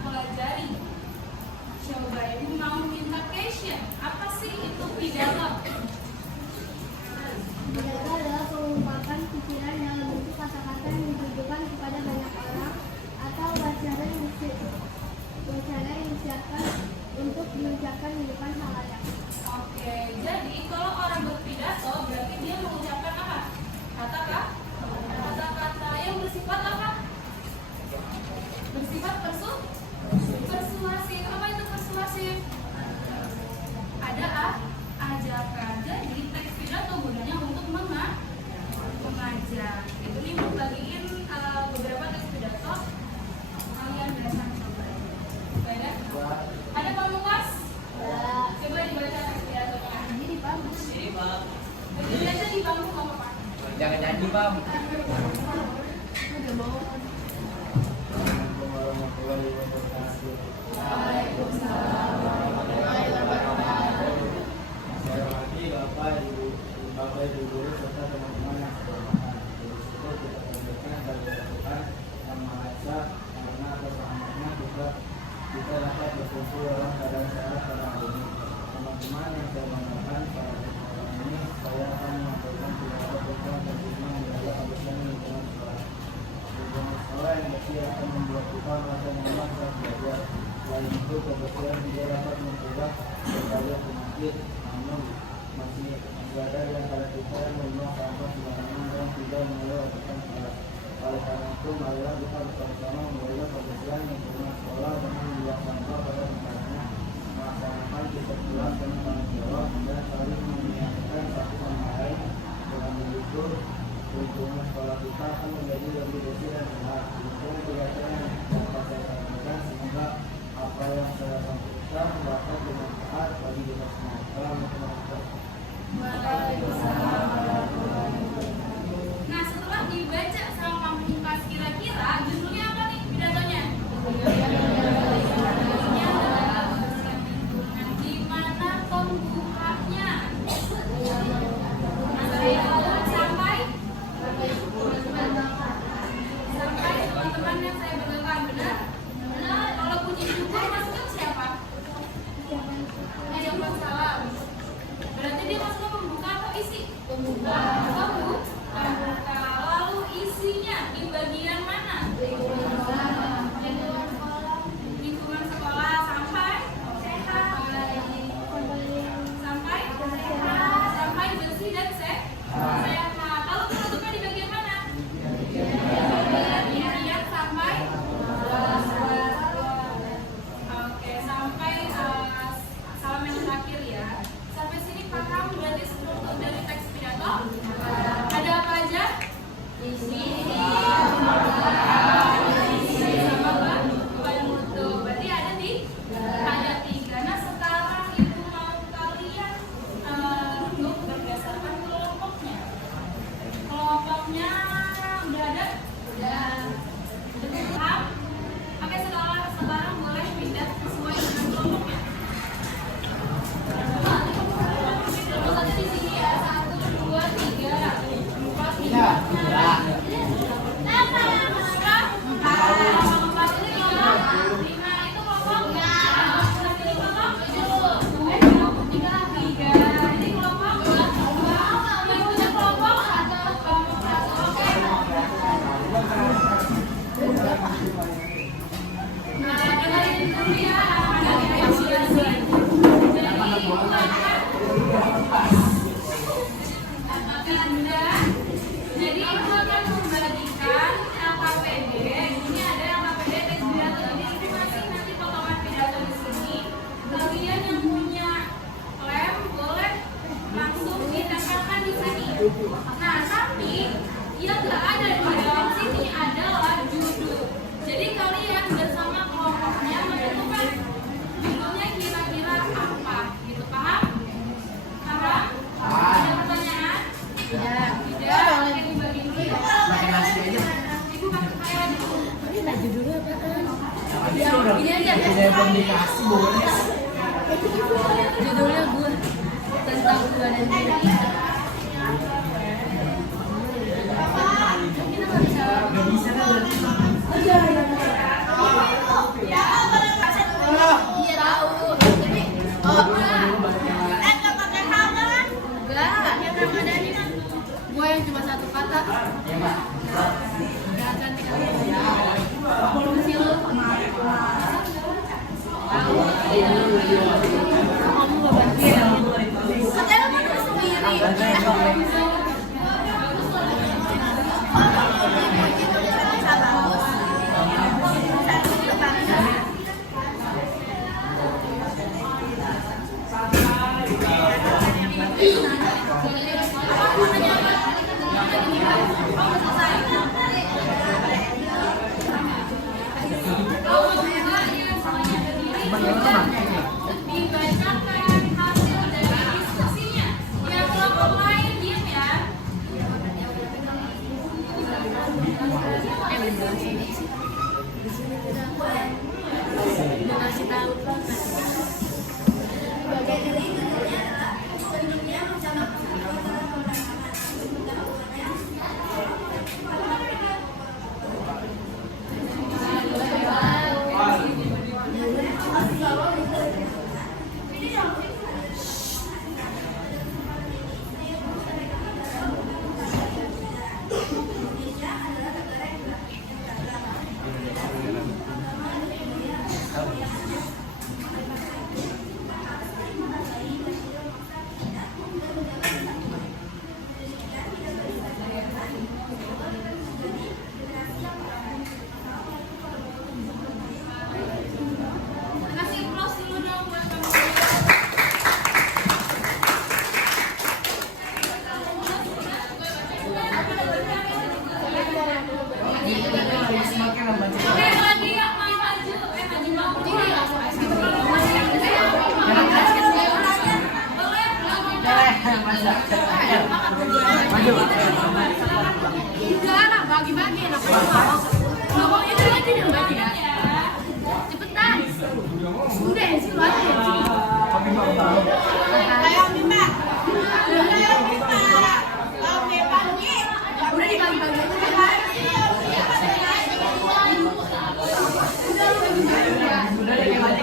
pelajari. Coba Ibu mau minta question. Apa sih itu pidato? Pidato adalah pengungkapan pikiran yang bentuk kata-kata yang ditujukan kepada banyak orang atau wacana yang disiapkan untuk diucapkan di depan halayak. Oke, jadi kalau orang berpidato berarti dia mengucapkan apa? Kata-kata yang bersifat apa? Bersifat persuasif. Apa itu persuasif? Ada ajakan. Jadi teks pidato gunanya untuk mengajak. Itu nih mau bagiin beberapa teks pidato. Kalian biasa coba. Baik. Ada pamungkas? Coba dibaca teks pidatonya. Jadi Pak, Biasa di bangku nggak apa-apa. Jangan nyanyi, Bang. udah mau. Waalaikumsalam warahmatullahi wabarakatuh. Saya hormati Bapak Ibu guru serta teman-teman yang saya hormati. Bersyukur kita panjatkan dan dilakukan yang Maha Esa karena atas rahmatnya kita dapat berkumpul dalam keadaan sehat pada hari ini. Teman-teman yang saya banggakan pada kesempatan ini saya akan menyampaikan beberapa program dan tujuan yang adalah kebersihan lingkungan sekolah. Lingkungan sekolah yang bersih akan membuat kita merasa nyaman saat belajar. Selain itu, kebersihan juga dapat mencegah berbagai penyakit, namun masih ada yang pada kita yang membuang sampah sembarangan dan tidak melewatkan kelas. Oleh karena itu, marilah kita bersama-sama menjaga kebersihan lingkungan sekolah dengan membuang sampah pada tempatnya, melaksanakan disiplin dan tanggung jawab, dan saling mengingatkan satu sama lain. Dengan begitu, lingkungan sekolah kita akan menjadi lebih bersih dan sehat. Demikian kegiatan yang dapat saya sampaikan, semoga apa yang saya sampaikan dapat bermanfaat bagi kita semua. Assalamualaikum warahmatullahi wabarakatuh. Waalaikumsalam warahmatullahi wabarakatuh. Nah, setelah dibaca sama pamungkas, kira-kira judulnya apa nih pidatonya? Judulnya adalah kebersihan lingkungan. Di mana pembukaannya? Sampai teman-teman yang saya banggakan, benar? Benar. Kalau puji syukur masukkan siapa? Waalaikumsalam. Berarti dia masuknya pembuka atau isi? Pembuka. Pembuka. Lalu isinya di bagian mana? Lingkungan sekolah sampai sehat. Sampai bersih dan sehat. Lalu penutupnya di bagian mana? Bagian sampai. Oke, sampai salam yang terakhir ya. Sampai sini paham berarti struktur dari teks pidato? Ada apa aja? Isi, sama penutup. Berarti ada tiga. Nah, sekarang Ibu mau kalian untuk berdasarkan kelompoknya. Kelompoknya udah ada? Udah. Paham? Oke, sekarang boleh pindah sesuai dengan kelompoknya. Satu di sini ya, 1, 2, 3, 4, 5. Jadi Ibu akan membagikan LKPD. Ini ada LKPD teks pidato. Jadi Ibu masih nanti potongan pidato di sini. Kalian yang punya lem boleh langsung ditempelkan di sini. Nah, tapi yang nggak ada di dalam sini adalah judul. Jadi kalian bersama kelompoknya menentukan judulnya kira-kira apa, gitu. Paham? Paham? Ada pertanyaan? Tidak. Oke, dibagi dulu ya. Ibu pakai kalian dulu. Ini judulnya apaan? Ini aja. Komunikasi boleh. Judulnya gue tentang gue dan diri. Gak bisa kan? Oh, iya. yang cuma satu kata. Ya Mbak. Ya cantik aku. Masih lu. Kamu gak bantuin. Katanya lu mau sendiri. Dibacakan hasil dari diskusinya. Yang kelompok lain diam ya. Kasih tahu. Kasih applause dulu dong buat kamu. Semakin membaca. Oke, lagi yang main maju. Maju mau. Boleh. Udah lah, bagi-bagi enak aja. Ngomong itu lagi yang bagi ya. Cepetan. Udah sih lu aja. Kayak Bima. Udah dibagi-bagi.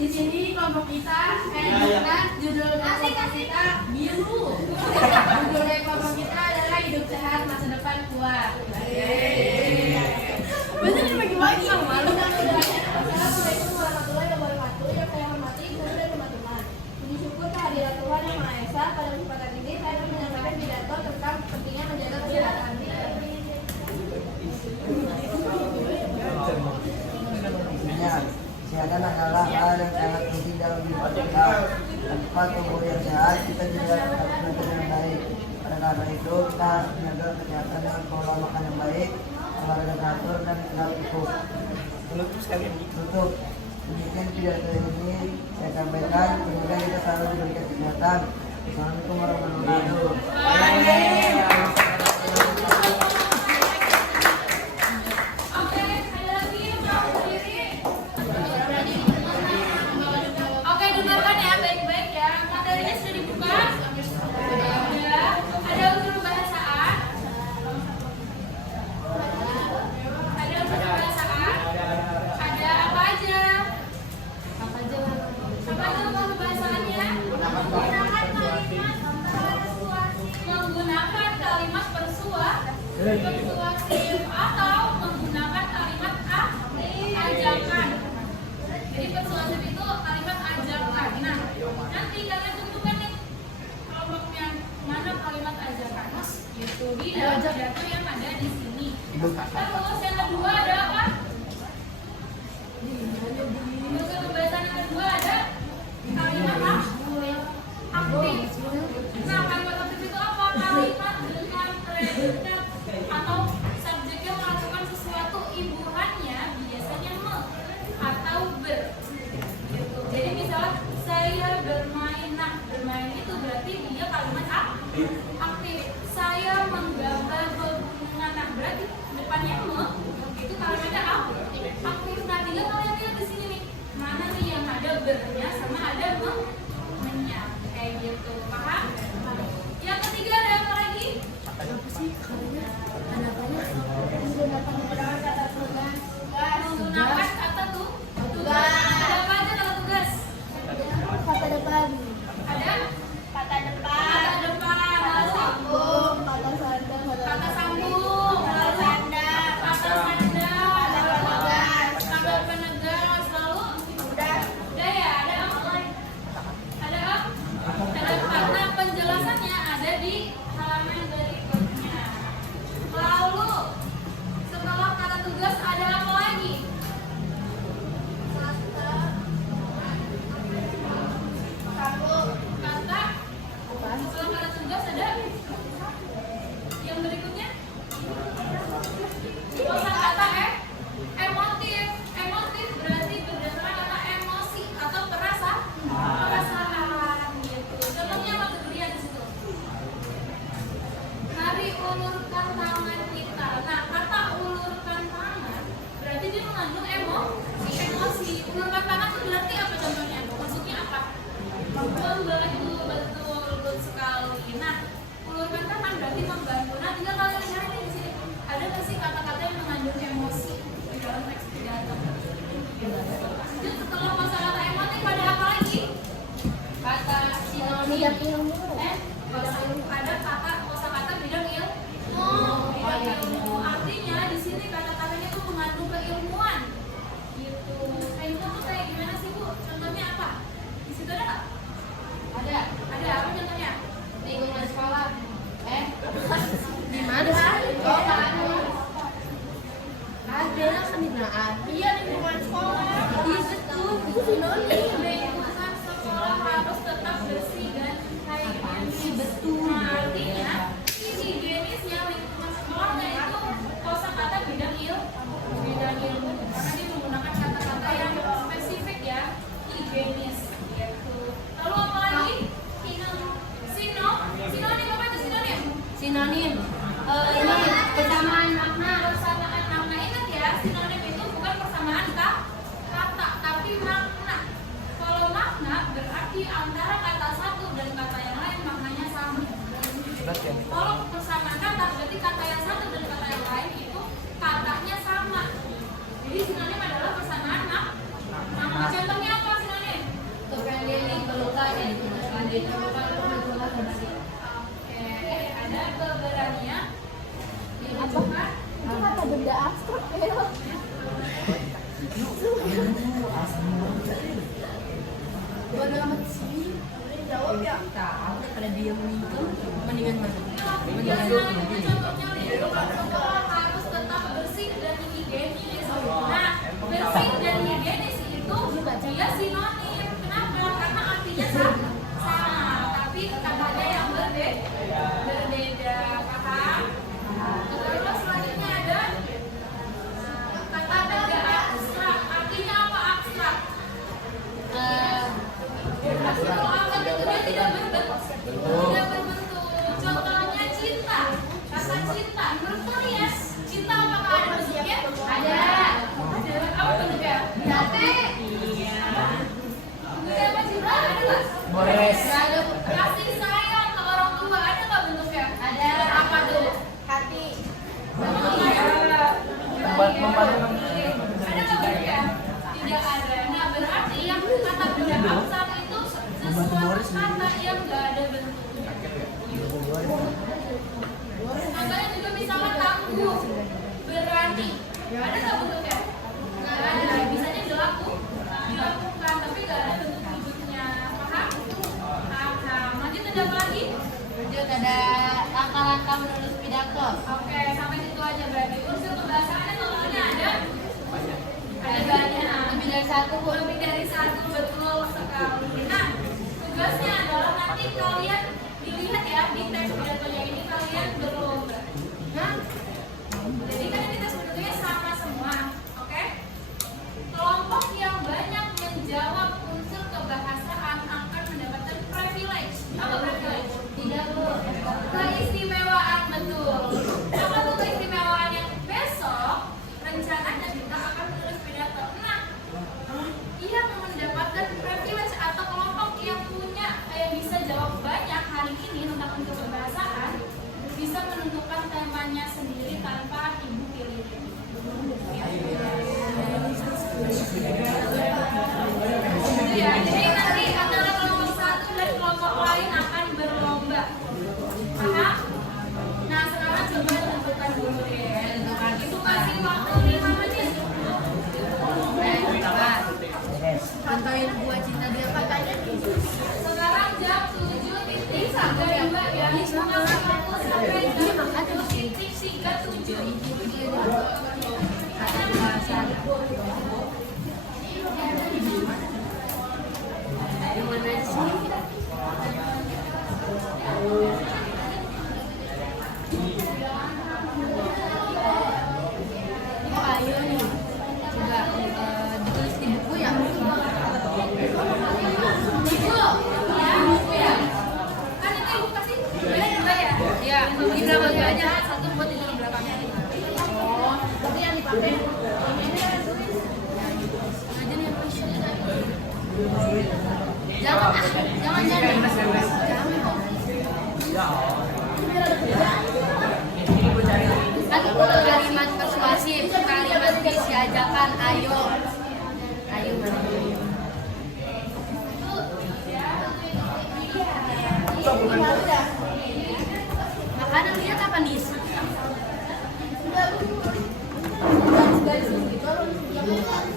Di sini kelompok kita judul kelompok kita biru. Judul dari kelompok kita adalah hidup sehat masa depan kuat. Bener dibagi-bagi yang malu. Assalamualaikum warahmatullahi wabarakatuh. Yang saya hormati guru dan teman-teman. Puji syukur kehadiran Tuhan Yang Maha Esa. Pada kesempatan ini saya akan menyampaikan pidato tentang pentingnya menjaga kesehatan. Kesehatan adalah hal yang sangat penting dalam hidup kita. Tanpa tubuh yang sehat, kita juga dapat bekerja dengan baik. Oleh karena itu, kita harus menjaga kesehatan dengan pola makan yang baik, olahraga teratur, dan istirahat cukup. Tutup. Demikian pidato ini saya sampaikan. Semoga kita selalu diberikan kesehatan. Assalamualaikum warahmatullahi wabarakatuh. Oke, ada lagi yang mau berdiri. Oke, dengarkan ya baik-baik ya. Materinya sudah dibuka. Ya. Ada unsur bahasaan. Ada unsur bahasaan. Ada apa aja? Apa aja unsur bahasaannya? Menggunakan kalimat persuasif atau menggunakan kalimat ajakan. Jadi persuasif itu kalimat ajakan. Nah, nanti kalian tentukan nih kelompoknya mana kalimat ajakan. Gitu di dalam pidato yang ada di sini. Terus yang kedua ada apa? Unsur pembahasan yang kedua ada kalimat aktif. Nah, kalimat aktif itu apa? Kalimat dengan predikat atau subjek yang melakukan sesuatu, imbuhannya biasanya me atau ber. Gitu. Jadi misalnya saya bermain. Nah, bermain itu berarti dia kalimat aktif. Saya menggambar bunga. Nah, berarti depannya me itu kalimatnya aktif. Nah, tinggal kalian lihat di sini nih. Mana nih yang ada bernya sama ada me-nya. Kayak gitu. Paham? Yang ketiga ada apa lagi? Menggunakan betul sekali. Nah, ulurkan tangan berarti membantu. Nah, tinggal kalian lihat di sini. Ada nggak sih kata-kata yang mengandung emosi di dalam teks pidato? Lanjut, setelah kosakata emotif ada apa lagi? Kata sinonim. Ada kata kosakata bidang ilmu. Bidang ilmu artinya di sini kata-katanya itu mengandung keilmuan. Gitu. Keilmuan tuh kayak gimana sih Bu? Contohnya apa? Di situ ada nggak? Ada. Ada apa contohnya? Lingkungan sekolah. Di mana sih? Oh, ada kendaraan. Iya, lingkungan sekolah. Iya, betul. Itu sinonim. Lingkungan sekolah harus tetap bersih dan higienis. Betul. Nah, artinya ini higienisnya lingkungan sekolahnya itu kosakata bidang ilmu. Karena dia menggunakan kata-kata yang spesifik ya, higienis. Gitu. Lalu apa lagi? Sinonim apa itu sinonim? Sinonim. Ini persamaan makna. Persamaan makna. Ingat ya, sinonim itu bukan persamaan kata, tapi makna. Kalau makna berarti antara kata satu dan kata yang lain maknanya sama. Kalau persamaan kata berarti kata yang satu dan kata yang lain itu katanya sama. Jadi sinonim adalah persamaan makna. Contohnya apa sinonim? Kekeliling pelukan yang digunakan di tempat Oke, ada keberanian. Apa? Itu kata benda abstrak ya. Bodo amat sih. Jawab ya. Tahu pada dia meninggal mendingan mati. Contohnya lingkungan sekolah harus tetap bersih dan higienis. Nah, bersih dan higienis itu dia sinonim. Kenapa? Karena artinya sama, tapi katanya yang berbeda. Paham? Terus selanjutnya ada kata benda abstrak. Artinya apa abstrak? Kalau abstrak itu dia tidak berbentuk. Contohnya cinta. Kata cinta. Menurut kalian cinta apakah ada bentuknya? Ada. Apa bentuknya? Hati. Iya. Bentuknya apa cinta? Ada nggak? Boleh. Kasih sayang ke orang tua ada nggak bentuknya? Ada. Apa tuh? Hati. Membantu. Ada nggak bentuknya? Tidak ada. Nah berarti yang kata benda abstrak itu sesuatu kata yang nggak ada bentuknya. Contohnya juga misalnya tangguh, berani. Ada nggak bentuknya? Nggak ada. Bisanya dilakukan, tapi nggak ada bentuk wujudnya. Paham? Paham. Lanjut ada apa lagi? Lanjut ada langkah-langkah menulis pidato. Oke, sampai situ aja berarti. Unsur kebahasaannya totalnya ada? Ada banyak. Lebih dari satu Bu. Lebih dari satu, betul sekali. Nah, tugasnya adalah nanti kalian dilihat ya di teks pidatonya ini kalian berlomba. Nah, jadi kan ini tes pidatonya sama semua, oke? Kelompok yang banyak menjawab unsur kebahasaan akan mendapatkan privilege. Apa privilege? Tidak Bu. Keistimewaan, betul. Apa tuh keistimewaannya? Besok rencananya kita akan menulis pidato. Nah, ia mendapatkan privilege atau kelompok yang bisa jawab banyak hari ini tentang unsur kebahasaan bisa menentukan temanya sendiri tanpa ibu pilih. Ya, jadi nanti antara kelompok satu dan kelompok lain akan berlomba. Paham? Nah, sekarang coba tentukan dulu deh. Itu kasih waktu 5 menit. Contohin buat cinta dia katanya. Sekarang jam 7.32 ya. Bukan 50 sampai jam 7.37. Kata bahasa. Di mana sih? Ayo nih. Coba ditulis di buku ya. Buku ya, buku ya. Kan itu ibu kasih dua ya. Ya, di belakang aja. Satu buat di belakangnya. Oh, tapi yang dipakai. Ini ada tulis. Aja nih, Jangan jangan. Kan kalimat persuasif, kalimat disiajakan, ayo. Ayo makanan lihat apa nih?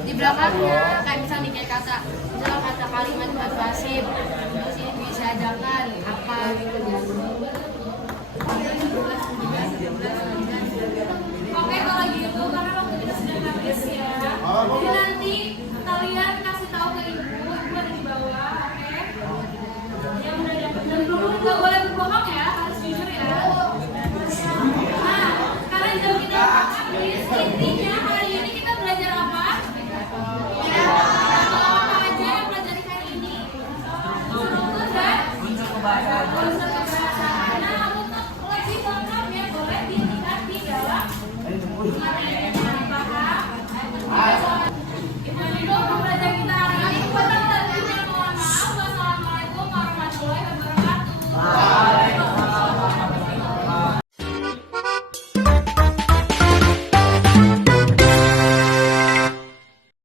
Di belakangnya kayak misalnya kayak kata kalimat persuasif, terus ini disiajakan apa gitu ya. Oke, kalau gitu karena waktu kita sudah habis ya. Jadi nanti